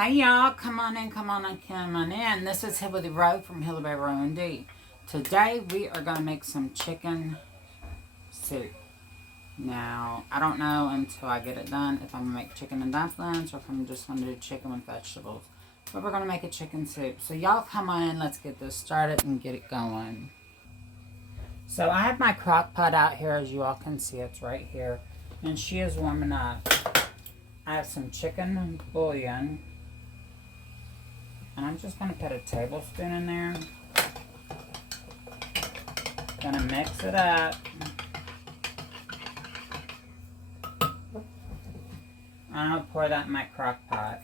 Hey y'all, come on in, come on in, come on in. This is HillbillyRO from HillbillyROandD. Today we are going to make some chicken soup. Now, I don't know until I get it done if I'm going to make chicken and dumplings or if I'm just going to do chicken with vegetables. But we're going to make a chicken soup. So y'all come on in, let's get this started and get it going. So I have my crock pot out here, as you all can see, it's right here. And she is warming up. I have some chicken bouillon. And I'm just going to put a tablespoon in there. Gonna mix it up. I'm going to pour that in my crock pot.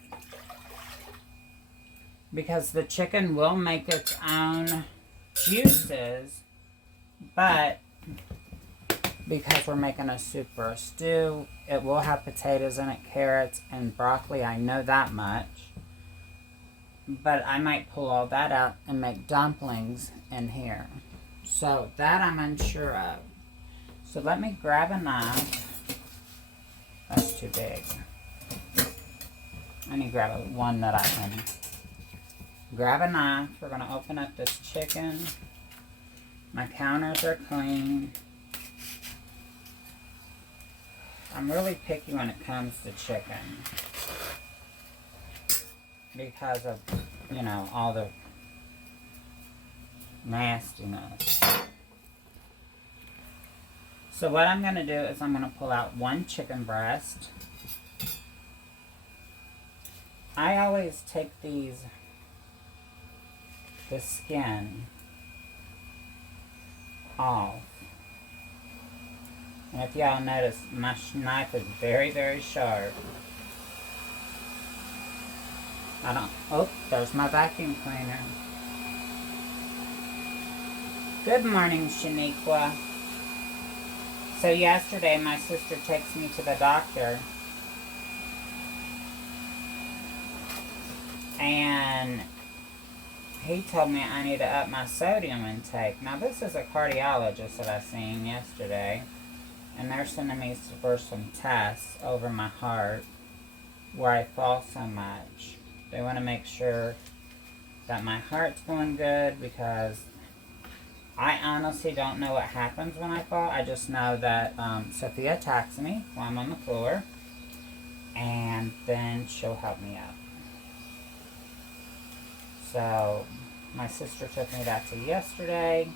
Because the chicken will make its own juices, but because we're making a soup or a stew, it will have potatoes in it, carrots, and broccoli. I know that much. But I might pull all that out and make dumplings in here. So that I'm unsure of. So let me grab a knife. That's too big. I need to grab one that I can grab a knife. We're going to open up this chicken. My counters are clean. I'm really picky when it comes to chicken. Because of, you know, all the nastiness. So what I'm going to do is I'm going to pull out one chicken breast. I always take the skin off. And if y'all notice, my knife is very, very sharp. Oh, there's my vacuum cleaner. Good morning, Shaniqua. So yesterday, my sister takes me to the doctor. And he told me I need to up my sodium intake. Now, this is a cardiologist that I seen yesterday. And they're sending me for some tests over my heart where I fall so much. They want to make sure that my heart's going good because I honestly don't know what happens when I fall. I just know that Sophia attacks me while I'm on the floor, and then she'll help me up. So my sister took me back to yesterday.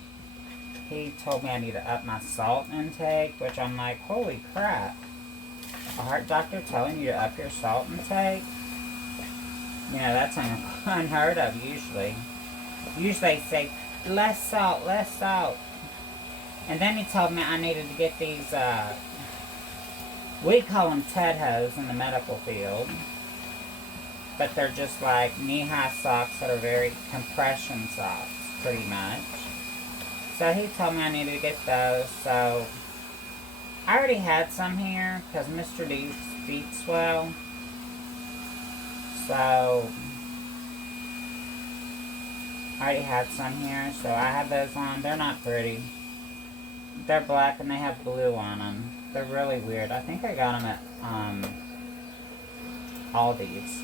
He told me I need to up my salt intake, which I'm like, holy crap. A heart doctor telling you to up your salt intake? You know, that's unheard of usually. Usually they say, less salt, less salt. And then he told me I needed to get these, we call them Ted hose in the medical field. But they're just like knee-high socks that are very compression socks, pretty much. So he told me I needed to get those, so I already had some here because Mr. D's feet swell. So I already had some here, so I have those on. They're not pretty. They're black and they have blue on them. They're really weird. I think I got them at Aldi's.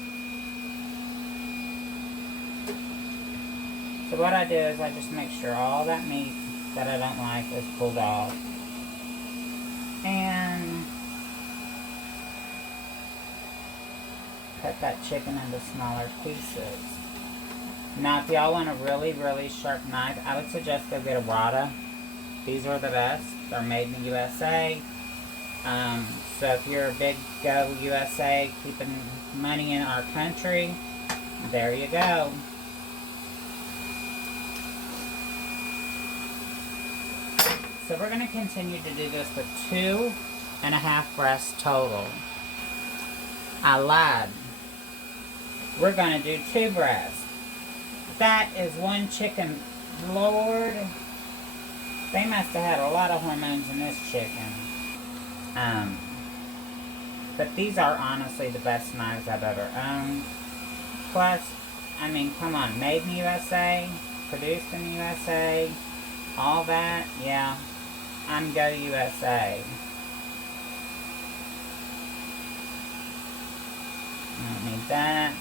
So what I do is I just make sure all that meat that I don't like is pulled off. And cut that chicken into smaller pieces. Now, if y'all want a really, really sharp knife, I would suggest go get a Rada. These are the best. They're made in the USA. So if you're a big Go USA, keeping money in our country, there you go. So we're going to continue to do this with 2.5 breasts total. I lied. We're going to do 2 breasts. That is one chicken. Lord, they must have had a lot of hormones in this chicken. But these are honestly the best knives I've ever owned. Plus, I mean, come on, made in the USA, produced in the USA, all that, yeah, I'm Go USA. I don't need that.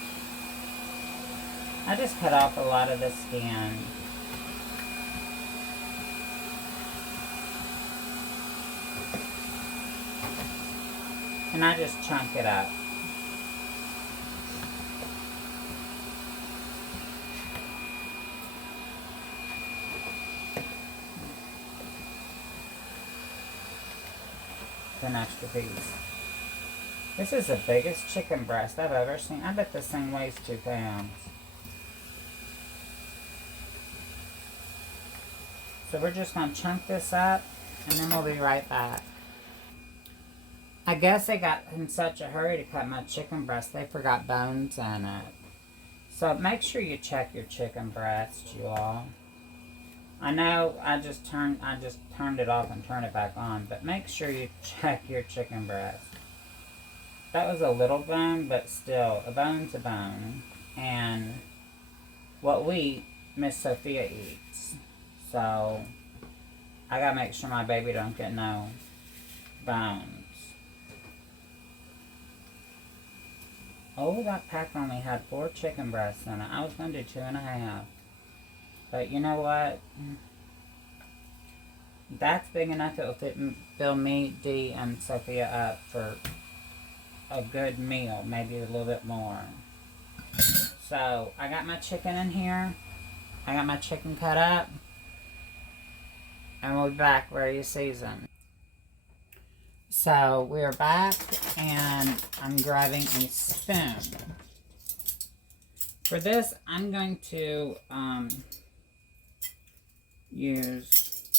I just cut off a lot of the skin. And I just chunk it up. An extra piece. This is the biggest chicken breast I've ever seen. I bet this thing weighs 2 pounds. So we're just going to chunk this up, and then we'll be right back. I guess they got in such a hurry to cut my chicken breast, they forgot bones in it. So make sure you check your chicken breast, you all. I know I just turned it off and turned it back on, but make sure you check your chicken breast. That was a little bone, but still, a bone's a bone. And what we eat, Miss Sophia eats. So I gotta make sure my baby don't get no bones. Oh, that pack only had 4 chicken breasts in it. I was gonna do 2.5. But you know what? That's big enough. It will fill me, Dee, and Sophia up for a good meal. Maybe a little bit more. So, I got my chicken in here. I got my chicken cut up. And we'll be back ready to season. So, we're back. And I'm grabbing a spoon. For this, I'm going to use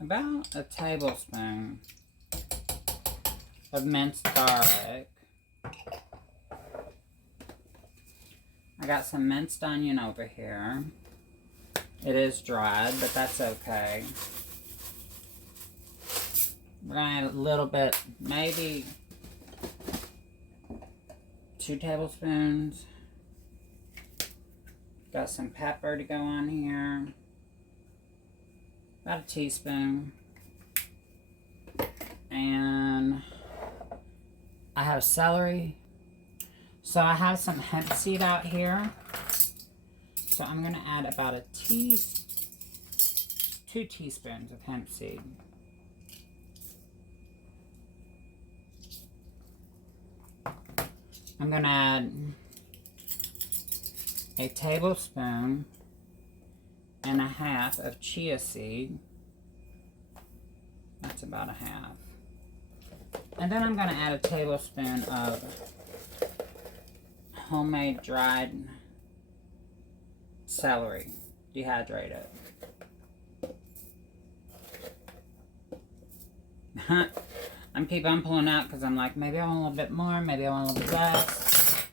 about a tablespoon of minced garlic. I got some minced onion over here. It is dried, but that's okay. We're going to add a little bit, maybe 2 tablespoons. Got some pepper to go on here. About a teaspoon. And I have celery. So I have some hemp seed out here. So I'm going to add about 2 teaspoons of hemp seed. I'm going to add a tablespoon and a half of chia seed. That's about a half. And then I'm going to add a tablespoon of homemade dried celery, dehydrated. I'm pulling out because I'm like, maybe I want a little bit more, maybe I want a little bit less.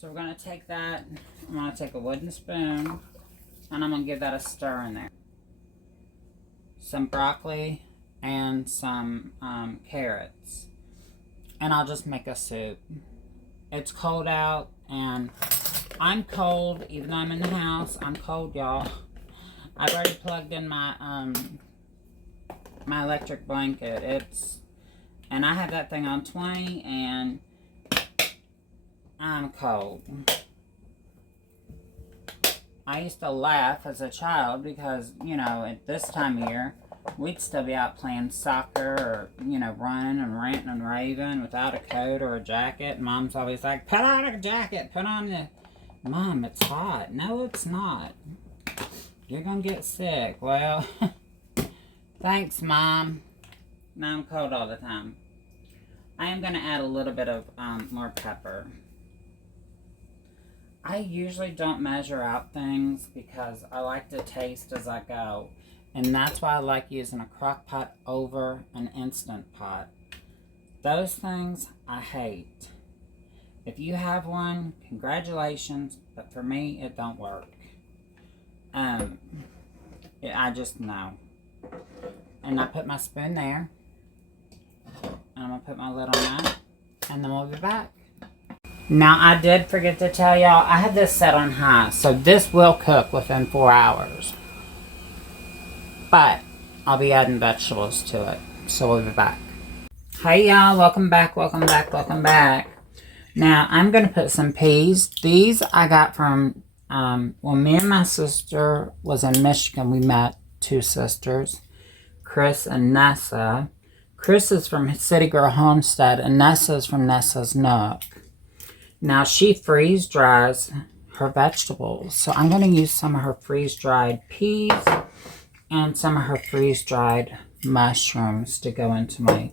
So we're going to take that, I'm going to take a wooden spoon, and I'm going to give that a stir in there. Some broccoli and some carrots. And I'll just make a soup. It's cold out, and I'm cold, even though I'm in the house. I'm cold, y'all. I've already plugged in my my electric blanket. And I have that thing on 20, and I'm cold. I used to laugh as a child because, you know, at this time of year, we'd still be out playing soccer or, you know, running and ranting and raving without a coat or a jacket. Mom's always like, put on a jacket, put on the... Mom, it's hot. No, it's not. You're going to get sick. Well, thanks, Mom. Now I'm cold all the time. I am going to add a little bit of more pepper. I usually don't measure out things because I like to taste as I go. And that's why I like using a crock pot over an Instant Pot. Those things I hate. If you have one, congratulations. But for me, it don't work. I just know. And I put my spoon there. And I'm going to put my lid on that. And then we'll be back. Now, I did forget to tell y'all, I had this set on high. So this will cook within 4 hours. But I'll be adding vegetables to it. So we'll be back. Hey y'all, welcome back, welcome back, welcome back. Now, I'm going to put some peas. These I got from, when me and my sister was in Michigan, we met two sisters, Chris and Nessa. Chris is from City Girl Homestead, and Nessa is from Nessa's Nook. Now, she freeze dries her vegetables. So I'm going to use some of her freeze-dried peas and some of her freeze-dried mushrooms to go into my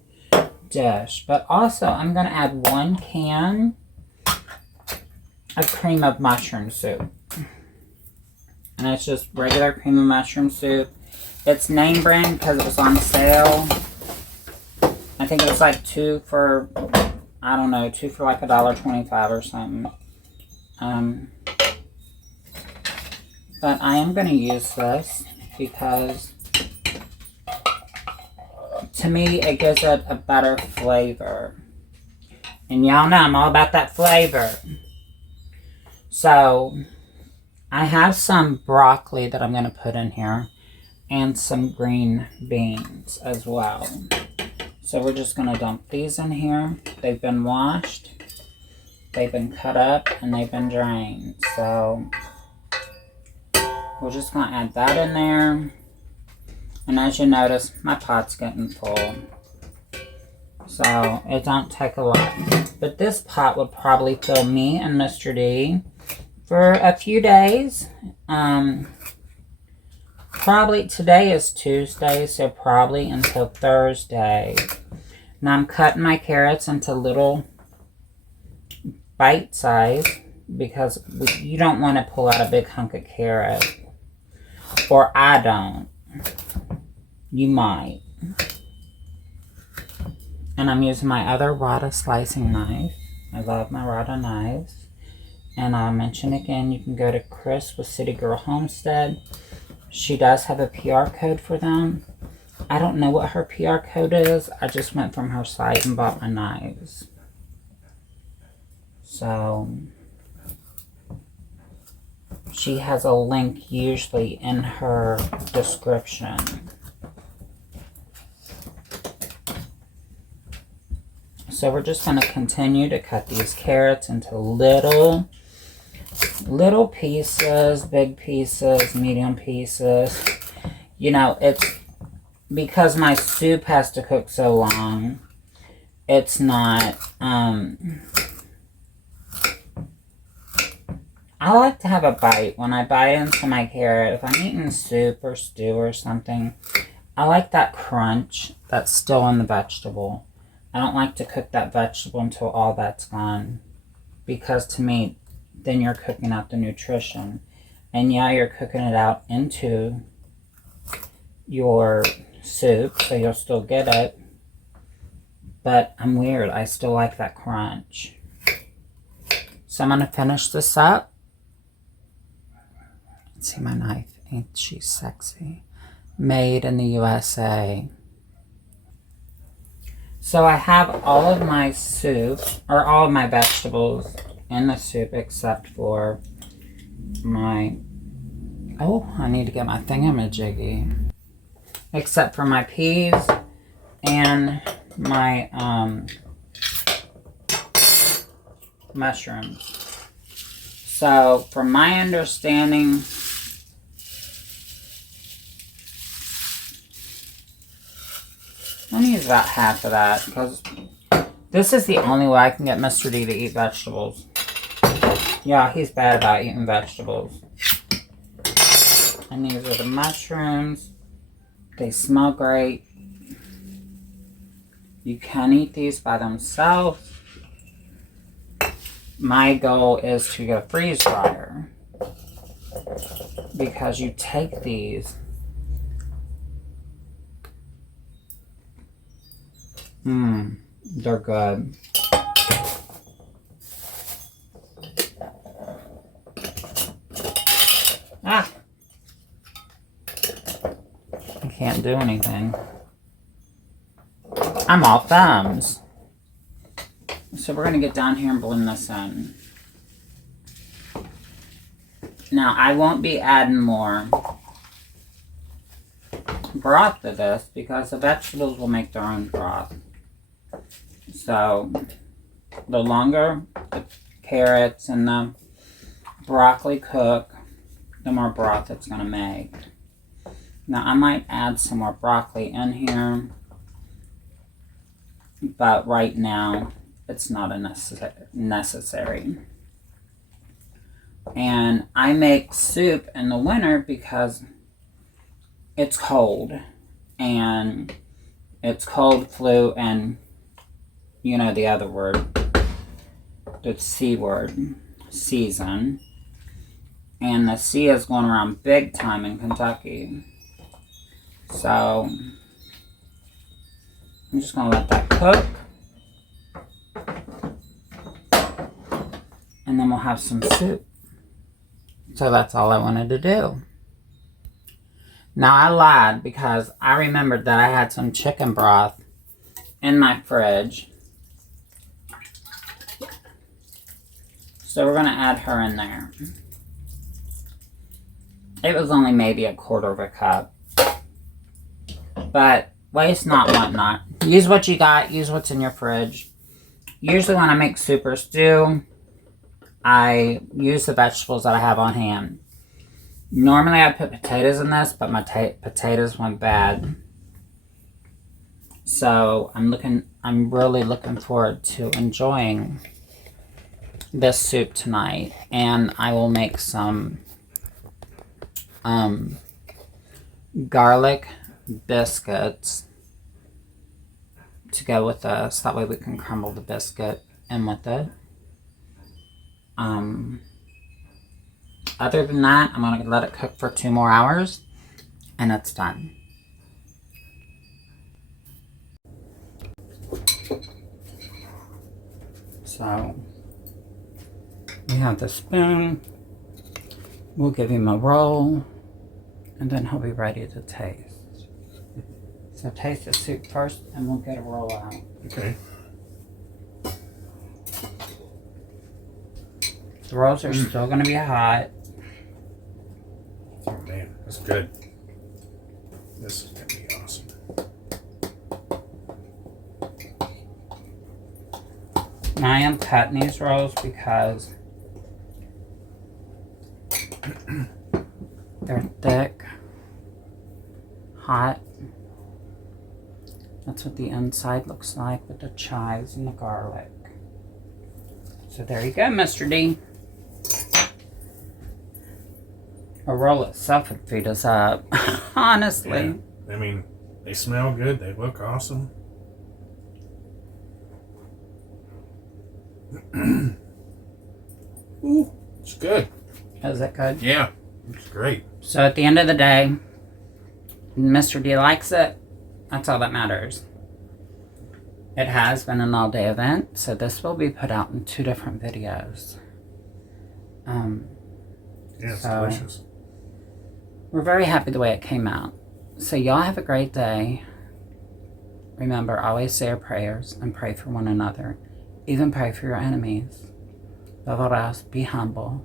dish. But also, I'm going to add 1 can of cream of mushroom soup. And it's just regular cream of mushroom soup. It's name brand because it was on sale. I think it was like 2 for, I don't know, 2 for like $1.25 or something. But I am going to use this because to me it gives it a better flavor. And y'all know I'm all about that flavor. So I have some broccoli that I'm going to put in here and some green beans as well. So we're just going to dump these in here. They've been washed, they've been cut up, and they've been drained. So we're just going to add that in there. And as you notice, my pot's getting full. So it don't take a lot. But this pot would probably fill me and Mr. D for a few days. Probably today is Tuesday, so probably until Thursday. Now I'm cutting my carrots into little bite size because you don't want to pull out a big hunk of carrot. Or I don't. You might. And I'm using my other Rada slicing knife. I love my Rada knives. And I'll mention again, you can go to Chris with City Girl Homestead. She does have a PR code for them. I don't know what her PR code is. I just went from her site and bought my knives. So she has a link usually in her description. So we're just going to continue to cut these carrots into little pieces, big pieces, medium pieces. You know, it's because my soup has to cook so long. It's not, I like to have a bite when I bite into my carrot. If I'm eating soup or stew or something, I like that crunch that's still in the vegetable. I don't like to cook that vegetable until all that's gone. Because to me, then you're cooking out the nutrition. And yeah, you're cooking it out into your soup, so you'll still get it. But I'm weird. I still like that crunch. So I'm going to finish this up. See my knife. Ain't she sexy? Made in the USA. So I have all of my soup, or all of my vegetables in the soup except for my, oh, I need to get my thingamajiggy. Except for my peas and my mushrooms. So from my understanding, I'm going to use about half of that because this is the only way I can get Mr. D to eat vegetables. Yeah, he's bad about eating vegetables. And these are the mushrooms. They smell great. You can eat these by themselves. My goal is to get a freeze dryer. Because you take these. They're good. Ah! I can't do anything. I'm all thumbs. So we're going to get down here and blend this in. Now, I won't be adding more broth to this because the vegetables will make their own broth. So, the longer the carrots and the broccoli cook, the more broth it's going to make. Now, I might add some more broccoli in here, but right now, it's not necessary. And I make soup in the winter because it's cold. And it's cold, flu, and you know the other word, the C word, season. And the sea is going around big time in Kentucky. So, I'm just going to let that cook. And then we'll have some soup. So that's all I wanted to do. Now I lied because I remembered that I had some chicken broth in my fridge. So we're going to add her in there. It was only maybe 1/4 of a cup. But waste not, want not. Use what you got. Use what's in your fridge. Usually when I make soup or stew, I use the vegetables that I have on hand. Normally I put potatoes in this, but my potatoes went bad. So I'm really looking forward to enjoying this soup tonight. And I will make some garlic biscuits to go with this. That way we can crumble the biscuit in with it. Other than that, I'm going to let it cook for 2 more hours and it's done. So we have the spoon. We'll give him a roll and then he'll be ready to taste. So taste the soup first and we'll get a roll out. Okay. The rolls are still going to be hot. Oh man, that's good. This is going to be awesome. Now I am cutting these rolls because they're thick, hot. That's what the inside looks like with the chives and the garlic. So there you go, Mr. D. A roll itself would feed us up, honestly. Yeah. I mean, they smell good. They look awesome. Ooh, it's good. Is it good? Yeah, it's great. So at the end of the day, Mr. D likes it. That's all that matters. It has been an all-day event, so this will be put out in 2 different videos. Yeah, it's delicious. We're very happy the way it came out. So y'all have a great day. Remember, always say your prayers and pray for one another. Even pray for your enemies. Above all else, be humble.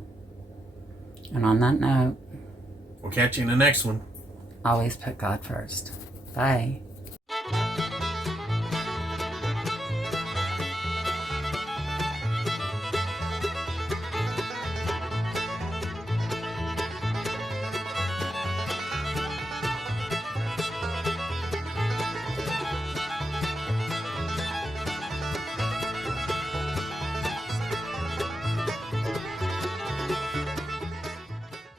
And on that note, We'll catch you in the next one. always put God first. Bye.